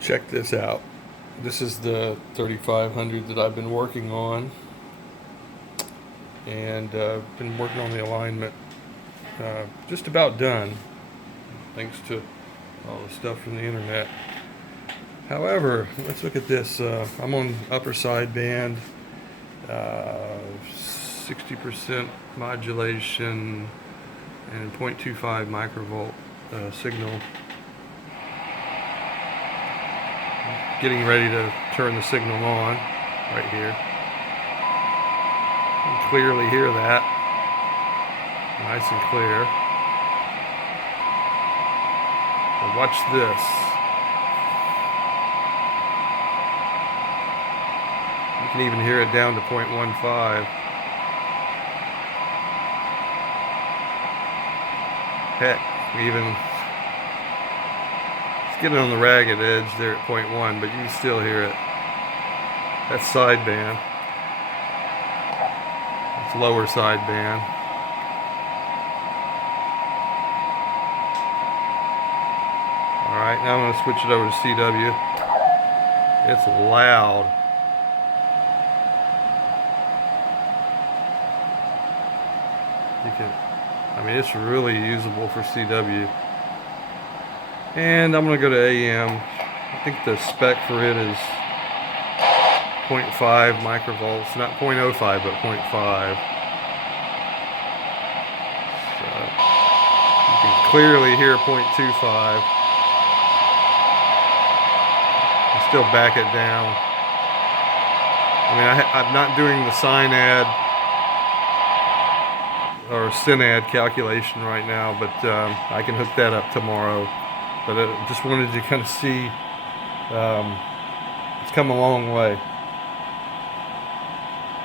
Check this out. This is the 3500 that I've been working on, and been working on the alignment. Just about done, thanks to all the stuff from the internet. However, let's look at this. I'm on upper sideband, 60% modulation, and 0.25 microvolt signal. Getting ready to turn the signal on right here. You can clearly hear that. Nice and clear. But watch this. You can even hear it down to 0.15. Heck, even it's getting on the ragged edge there at 0.1, but you can still hear it. That's sideband. That's lower sideband. Alright, now I'm going to switch it over to CW. It's loud. It's really usable for CW. And I'm going to go to AM. I think the spec for it is 0.5 microvolts, not 0.05, but 0.5. So you can clearly hear 0.25. I still back it down. I'm not doing the sine ad or synad calculation right now, but I can hook that up tomorrow. But I just wanted to kind of see, it's come a long way.